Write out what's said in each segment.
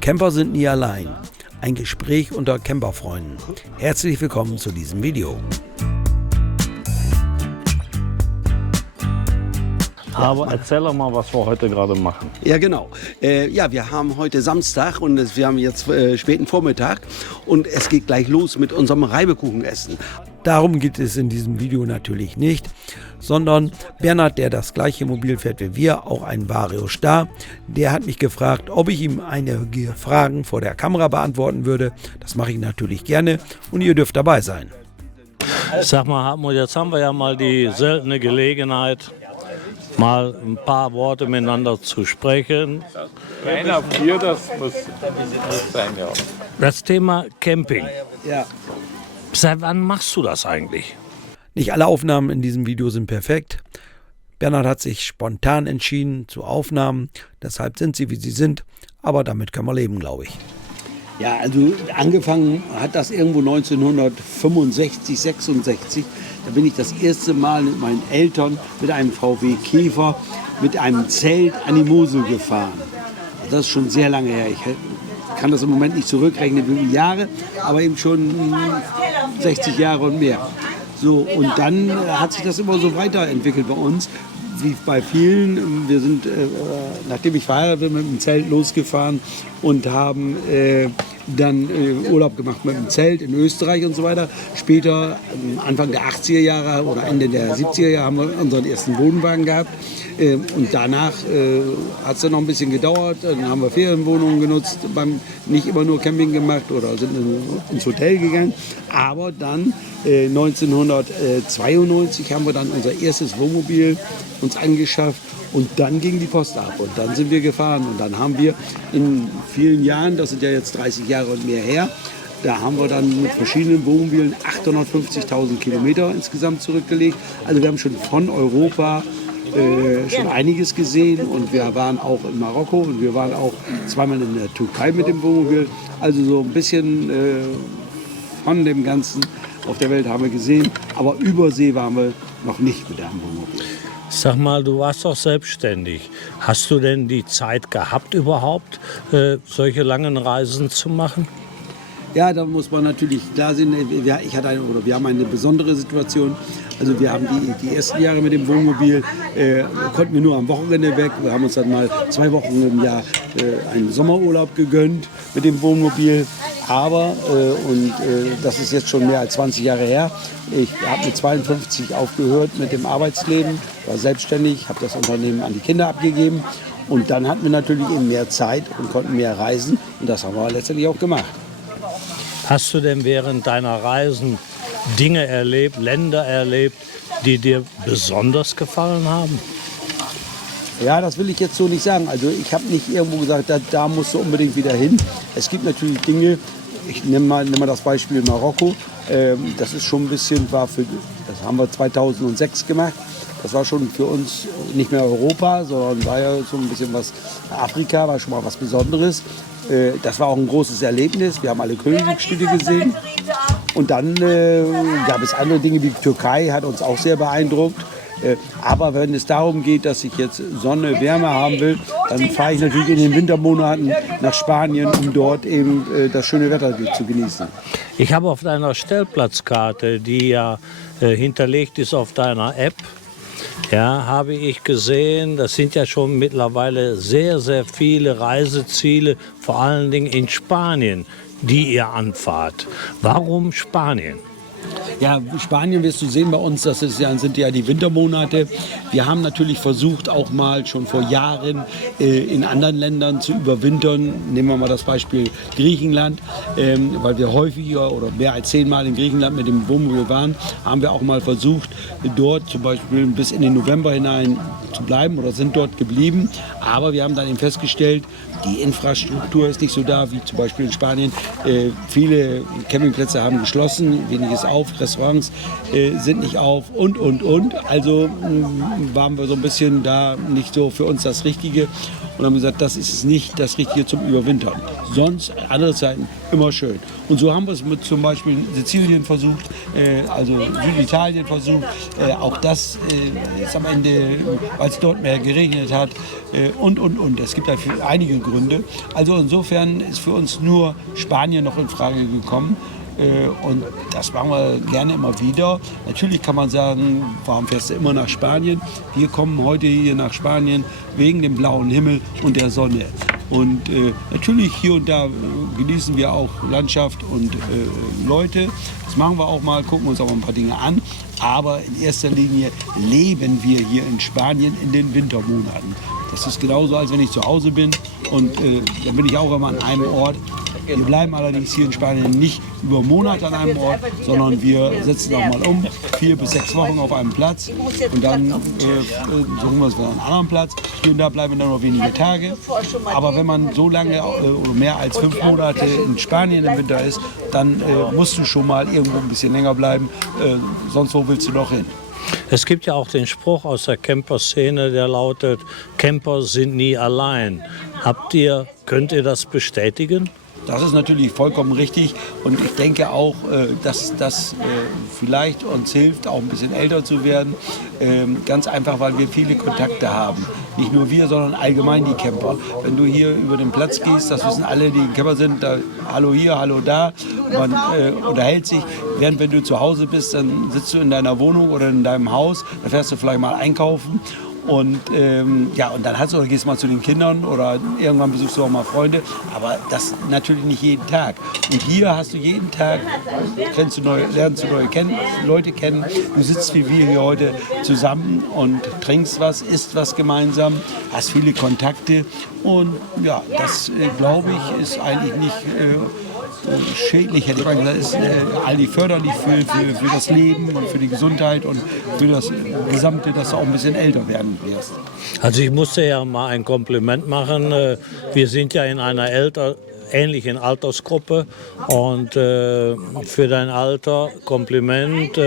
Camper sind nie allein. Ein Gespräch unter Camperfreunden. Herzlich willkommen zu diesem Video. Aber erzähl doch mal, was wir heute gerade machen. Ja, genau. Wir haben heute Samstag und wir haben jetzt späten Vormittag und es geht gleich los mit unserem Reibekuchenessen. Darum geht es in diesem Video natürlich nicht, sondern Bernhard, der das gleiche Mobil fährt wie wir, auch ein Vario Star, der hat mich gefragt, ob ich ihm einige Fragen vor der Kamera beantworten würde. Das mache ich natürlich gerne und ihr dürft dabei sein. Sag mal, Hartmut, jetzt haben wir ja mal die seltene Gelegenheit, mal ein paar Worte miteinander zu sprechen. Einer auf vier, das muss sein, ja. Das Thema Camping. Ja. Seit wann machst du das eigentlich? Nicht alle Aufnahmen in diesem Video sind perfekt. Bernhard hat sich spontan entschieden zu Aufnahmen, deshalb sind sie, wie sie sind, aber damit können wir leben, glaube ich. Ja, also angefangen hat das irgendwo 1965, 66. Da bin ich das erste Mal mit meinen Eltern mit einem VW Käfer mit einem Zelt an die Mosel gefahren. Das ist schon sehr lange her. Ich kann das im Moment nicht zurückrechnen, wie viele Jahre, aber eben schon 60 Jahre und mehr. So, und dann hat sich das immer so weiterentwickelt bei uns, wie bei vielen. Wir sind, nachdem ich verheiratet bin, mit dem Zelt losgefahren und haben dann Urlaub gemacht mit dem Zelt in Österreich und so weiter. Später, Anfang der 80er Jahre oder Ende der 70er Jahre, haben wir unseren ersten Wohnwagen gehabt. Und danach hat es dann noch ein bisschen gedauert. Dann haben wir Ferienwohnungen genutzt, nicht immer nur Camping gemacht oder sind ins Hotel gegangen. Aber dann 1992 haben wir dann unser erstes Wohnmobil uns angeschafft. Und dann ging die Post ab und dann sind wir gefahren. Und dann haben wir in vielen Jahren, das sind ja jetzt 30 Jahre und mehr her, da haben wir dann mit verschiedenen Wohnmobilen 850.000 Kilometer insgesamt zurückgelegt. Also wir haben schon von Europa schon einiges gesehen und wir waren auch in Marokko und wir waren auch zweimal in der Türkei mit dem Wohnmobil. Also so ein bisschen von dem Ganzen auf der Welt haben wir gesehen, aber Übersee waren wir noch nicht mit einem Wohnmobil. Sag mal, du warst doch selbstständig. Hast du denn die Zeit gehabt überhaupt, solche langen Reisen zu machen? Ja, da muss man natürlich klar sehen, wir haben eine besondere Situation. Also wir haben die ersten Jahre mit dem Wohnmobil, konnten wir nur am Wochenende weg. Wir haben uns dann mal 2 Wochen im Jahr einen Sommerurlaub gegönnt mit dem Wohnmobil. Aber, das ist jetzt schon mehr als 20 Jahre her, ich habe mit 52 aufgehört mit dem Arbeitsleben, war selbstständig, habe das Unternehmen an die Kinder abgegeben. Und dann hatten wir natürlich eben mehr Zeit und konnten mehr reisen. Und das haben wir letztendlich auch gemacht. Hast du denn während deiner Reisen Dinge erlebt, Länder erlebt, die dir besonders gefallen haben? Ja, das will ich jetzt so nicht sagen. Also ich habe nicht irgendwo gesagt, da musst du unbedingt wieder hin. Es gibt natürlich Dinge, ich nehme mal das Beispiel Marokko. Das ist schon ein bisschen, das haben wir 2006 gemacht. Das war schon für uns nicht mehr Europa, sondern war ja so ein bisschen was Afrika, war schon mal was Besonderes. Das war auch ein großes Erlebnis. Wir haben alle Königsstücke gesehen. Und dann gab es andere Dinge wie die Türkei, hat uns auch sehr beeindruckt. Aber wenn es darum geht, dass ich jetzt Sonne, Wärme haben will, dann fahre ich natürlich in den Wintermonaten nach Spanien, um dort eben das schöne Wetter zu genießen. Ich habe auf deiner Stellplatzkarte, die ja hinterlegt ist auf deiner App, ja, habe ich gesehen, das sind ja schon mittlerweile sehr, sehr viele Reiseziele, vor allen Dingen in Spanien, die ihr anfahrt. Warum Spanien? Ja, Spanien wirst du sehen bei uns, sind ja die Wintermonate. Wir haben natürlich versucht, auch mal schon vor Jahren in anderen Ländern zu überwintern. Nehmen wir mal das Beispiel Griechenland, weil wir häufiger oder mehr als 10-mal in Griechenland mit dem Wohnmobil waren, haben wir auch mal versucht, dort zum Beispiel bis in den November hinein zu bleiben oder sind dort geblieben. Aber wir haben dann eben festgestellt, die Infrastruktur ist nicht so da wie zum Beispiel in Spanien. Viele Campingplätze haben geschlossen, weniges auf, Restaurants sind nicht auf und. Also waren wir so ein bisschen da nicht so für uns das Richtige und haben gesagt, das ist nicht das Richtige zum Überwintern. Sonst, andere Zeiten, immer schön. Und so haben wir es mit zum Beispiel Sizilien versucht, also Süditalien versucht. Auch das ist am Ende, weil es dort mehr geregnet hat und. Es gibt dafür einige Gründe. Also insofern ist für uns nur Spanien noch in Frage gekommen. Und das machen wir gerne immer wieder. Natürlich kann man sagen, warum fährst du immer nach Spanien? Wir kommen heute hier nach Spanien wegen dem blauen Himmel und der Sonne. Und natürlich hier und da genießen wir auch Landschaft und Leute. Das machen wir auch mal, gucken uns auch ein paar Dinge an. Aber in erster Linie leben wir hier in Spanien in den Wintermonaten. Das ist genauso, als wenn ich zu Hause bin. Und dann bin ich auch immer an einem Ort. Wir bleiben allerdings hier in Spanien nicht über Monate an einem Ort, sondern wir setzen auch mal um, 4 bis 6 Wochen auf einem Platz und dann suchen wir uns wieder einen anderen Platz. Hier und da bleiben wir dann noch wenige Tage. Aber wenn man so lange oder mehr als 5 Monate in Spanien im Winter ist, dann musst du schon mal irgendwo ein bisschen länger bleiben, sonst wo willst du noch hin? Es gibt ja auch den Spruch aus der Camper-Szene, der lautet, Camper sind nie allein. Könnt ihr das bestätigen? Das ist natürlich vollkommen richtig und ich denke auch, dass das vielleicht uns hilft, auch ein bisschen älter zu werden. Ganz einfach, weil wir viele Kontakte haben. Nicht nur wir, sondern allgemein die Camper. Wenn du hier über den Platz gehst, das wissen alle, die Camper sind, da, hallo hier, hallo da. Man unterhält sich. Während wenn du zu Hause bist, dann sitzt du in deiner Wohnung oder in deinem Haus, da fährst du vielleicht mal einkaufen. Und und dann gehst du mal zu den Kindern oder irgendwann besuchst du auch mal Freunde, aber das natürlich nicht jeden Tag. Und hier hast du jeden Tag, lernst du neue Leute kennen, du sitzt wie wir hier heute zusammen und trinkst was, isst was gemeinsam, hast viele Kontakte und ja, das glaube ich ist eigentlich nicht schädlich, hätte ich mal gesagt, ist eigentlich förderlich für das Leben und für die Gesundheit und für das Gesamte, dass du auch ein bisschen älter werden wirst. Also ich musste ja mal ein Kompliment machen. Wir sind ja in einer ähnlichen Altersgruppe und für dein Alter Kompliment.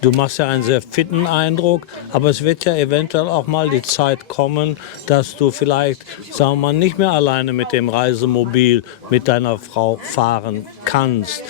Du machst ja einen sehr fitten Eindruck, aber es wird ja eventuell auch mal die Zeit kommen, dass du vielleicht, sagen wir mal, nicht mehr alleine mit dem Reisemobil mit deiner Frau fahren kannst.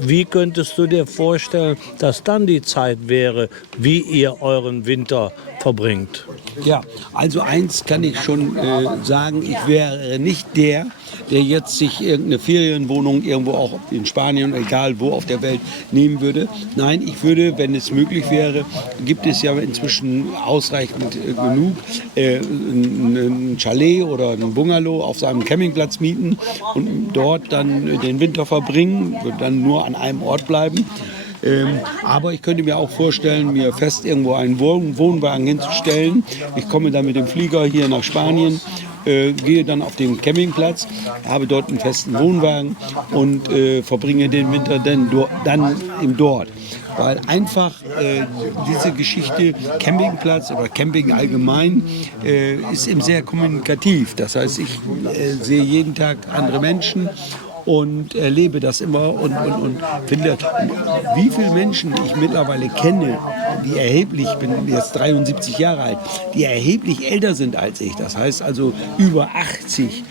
Wie könntest du dir vorstellen, dass dann die Zeit wäre, wie ihr euren Winter verbringt? Ja, also eins kann ich schon sagen, ich wäre nicht der jetzt sich irgendeine Ferienwohnung irgendwo auch in Spanien, egal wo auf der Welt, nehmen würde. Nein, ich würde, wenn es möglich wäre, gibt es ja inzwischen ausreichend genug, ein Chalet oder ein Bungalow auf seinem Campingplatz mieten und dort dann den Winter verbringen, würde dann nur an einem Ort bleiben. Aber ich könnte mir auch vorstellen, mir fest irgendwo einen Wohnwagen hinzustellen. Ich komme dann mit dem Flieger hier nach Spanien, gehe dann auf den Campingplatz, habe dort einen festen Wohnwagen und verbringe den Winter dann dort. Weil einfach diese Geschichte Campingplatz oder Camping allgemein ist eben sehr kommunikativ. Das heißt, ich sehe jeden Tag andere Menschen und erlebe das immer und finde, wie viele Menschen ich mittlerweile kenne, die erheblich, ich bin jetzt 73 Jahre alt, die erheblich älter sind als ich. Das heißt also über 80,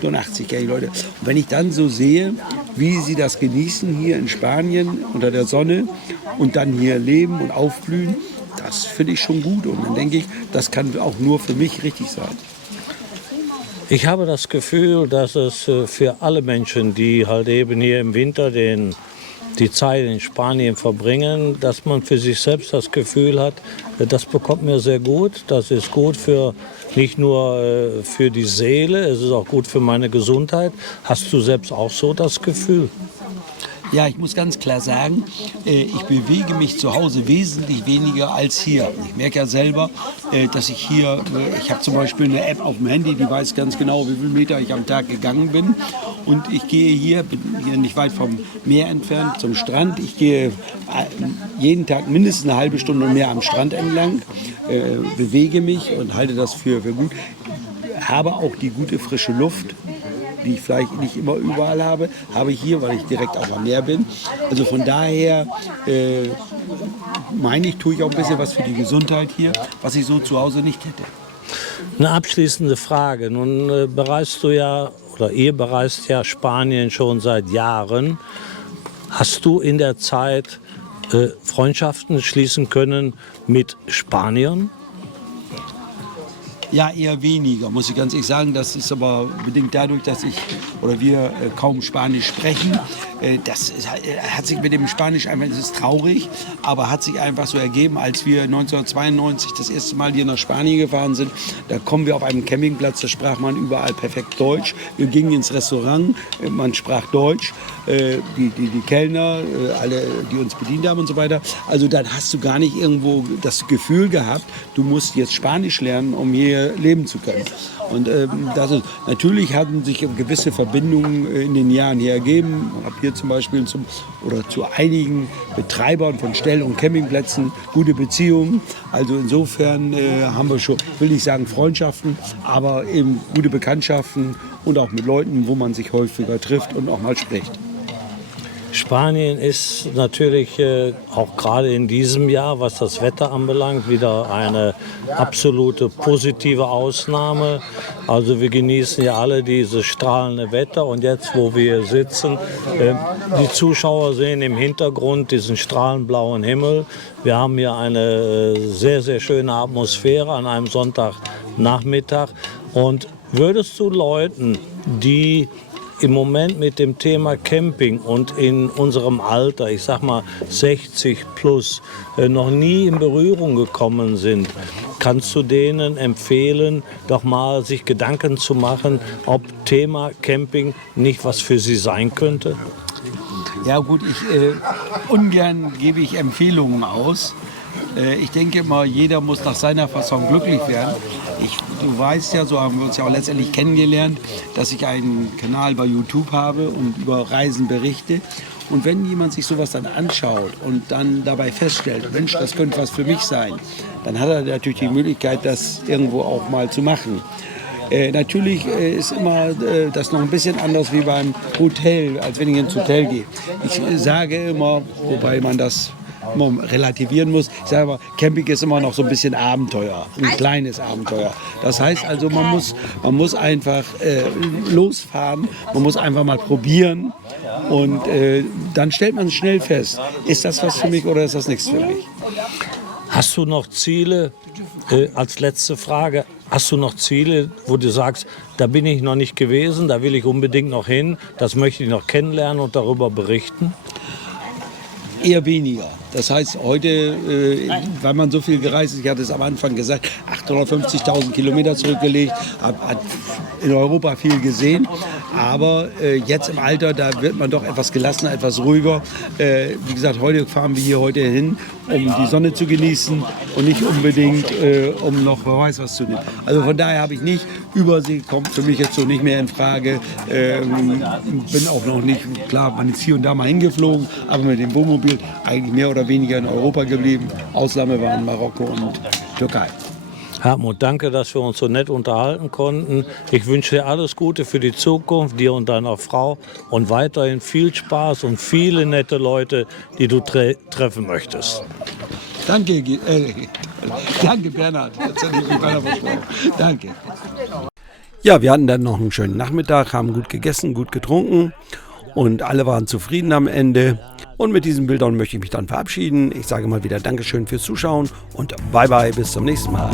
88-jährige Leute. Und wenn ich dann so sehe, wie sie das genießen hier in Spanien unter der Sonne und dann hier leben und aufblühen, das finde ich schon gut. Und dann denke ich, das kann auch nur für mich richtig sein. Ich habe das Gefühl, dass es für alle Menschen, die halt eben hier im Winter die Zeit in Spanien verbringen, dass man für sich selbst das Gefühl hat, das bekommt mir sehr gut. Das ist gut nicht nur für die Seele, es ist auch gut für meine Gesundheit. Hast du selbst auch so das Gefühl? Ja, ich muss ganz klar sagen, ich bewege mich zu Hause wesentlich weniger als hier. Ich merke ja selber, dass ich habe zum Beispiel eine App auf dem Handy, die weiß ganz genau, wie viele Meter ich am Tag gegangen bin. Und ich bin hier nicht weit vom Meer entfernt, zum Strand. Ich gehe jeden Tag mindestens eine halbe Stunde mehr am Strand entlang, bewege mich und halte das für gut. Habe auch die gute frische Luft. die ich vielleicht nicht immer überall habe, habe ich hier, weil ich direkt auch am Meer bin. Also von daher meine ich, tue ich auch ein bisschen was für die Gesundheit hier, was ich so zu Hause nicht hätte. Eine abschließende Frage. Nun bereist du ja, oder ihr bereist ja Spanien schon seit Jahren. Hast du in der Zeit Freundschaften schließen können mit Spaniern? Ja, eher weniger, muss ich ganz ehrlich sagen. Das ist aber bedingt dadurch, dass wir kaum Spanisch sprechen. Das hat sich mit dem Spanisch einfach, das ist traurig, aber hat sich einfach so ergeben, als wir 1992 das erste Mal hier nach Spanien gefahren sind. Da kommen wir auf einem Campingplatz, da sprach man überall perfekt Deutsch. Wir gingen ins Restaurant, man sprach Deutsch. Die Kellner, alle, die uns bedient haben und so weiter. Also dann hast du gar nicht irgendwo das Gefühl gehabt, du musst jetzt Spanisch lernen, um hier leben zu können. Und natürlich hatten sich gewisse Verbindungen in den Jahren hier ergeben. Ich habe hier zum Beispiel zu einigen Betreibern von Stell- und Campingplätzen gute Beziehungen. Also insofern haben wir schon, will ich sagen, Freundschaften, aber eben gute Bekanntschaften und auch mit Leuten, wo man sich häufiger trifft und auch mal spricht. Spanien ist natürlich auch gerade in diesem Jahr, was das Wetter anbelangt, wieder eine absolute positive Ausnahme. Also wir genießen ja alle dieses strahlende Wetter und jetzt, wo wir sitzen, die Zuschauer sehen im Hintergrund diesen strahlend blauen Himmel. Wir haben hier eine sehr, sehr schöne Atmosphäre an einem Sonntagnachmittag. Und würdest du Leuten, die im Moment mit dem Thema Camping und in unserem Alter, ich sag mal 60 plus, noch nie in Berührung gekommen sind, kannst du denen empfehlen, doch mal sich Gedanken zu machen, ob Thema Camping nicht was für sie sein könnte? Ja gut, ungern gebe ich Empfehlungen aus. Ich denke immer, jeder muss nach seiner Fasson glücklich werden. Du weißt ja, so haben wir uns ja auch letztendlich kennengelernt, dass ich einen Kanal bei YouTube habe und über Reisen berichte. Und wenn jemand sich sowas dann anschaut und dann dabei feststellt, Mensch, das könnte was für mich sein, dann hat er natürlich die Möglichkeit, das irgendwo auch mal zu machen. Natürlich ist immer das noch ein bisschen anders wie beim Hotel, als wenn ich ins Hotel gehe. Ich sage immer, wobei man das relativieren muss. Ich sage mal, Camping ist immer noch so ein bisschen Abenteuer, ein kleines Abenteuer. Das heißt also, man muss einfach losfahren, man muss einfach mal probieren und dann stellt man schnell fest, ist das was für mich oder ist das nichts für mich? Hast du noch Ziele, als letzte Frage, hast du noch Ziele, wo du sagst, da bin ich noch nicht gewesen, da will ich unbedingt noch hin, das möchte ich noch kennenlernen und darüber berichten? Eher weniger. Das heißt, heute, weil man so viel gereist ist, ich hatte es am Anfang gesagt, 850.000 Kilometer zurückgelegt, hat in Europa viel gesehen. Aber jetzt im Alter, da wird man doch etwas gelassener, etwas ruhiger. Wie gesagt, heute fahren wir hier heute hin, um die Sonne zu genießen und nicht unbedingt, um noch wer weiß was zu nehmen. Also von daher habe ich nicht, Übersee kommt für mich jetzt so nicht mehr in Frage. Bin auch noch nicht, klar, man ist hier und da mal hingeflogen, aber mit dem Wohnmobil eigentlich mehr oder weniger in Europa geblieben. Ausnahme waren Marokko und Türkei. Hartmut, danke, dass wir uns so nett unterhalten konnten. Ich wünsche dir alles Gute für die Zukunft, dir und deiner Frau und weiterhin viel Spaß und viele nette Leute, die du treffen möchtest. Danke, danke Bernhard. Jetzt hätte ich mich beinahe versprochen. Danke. Ja, wir hatten dann noch einen schönen Nachmittag, haben gut gegessen, gut getrunken und alle waren zufrieden am Ende. Und mit diesen Bildern möchte ich mich dann verabschieden. Ich sage mal wieder Dankeschön fürs Zuschauen und bye bye, bis zum nächsten Mal.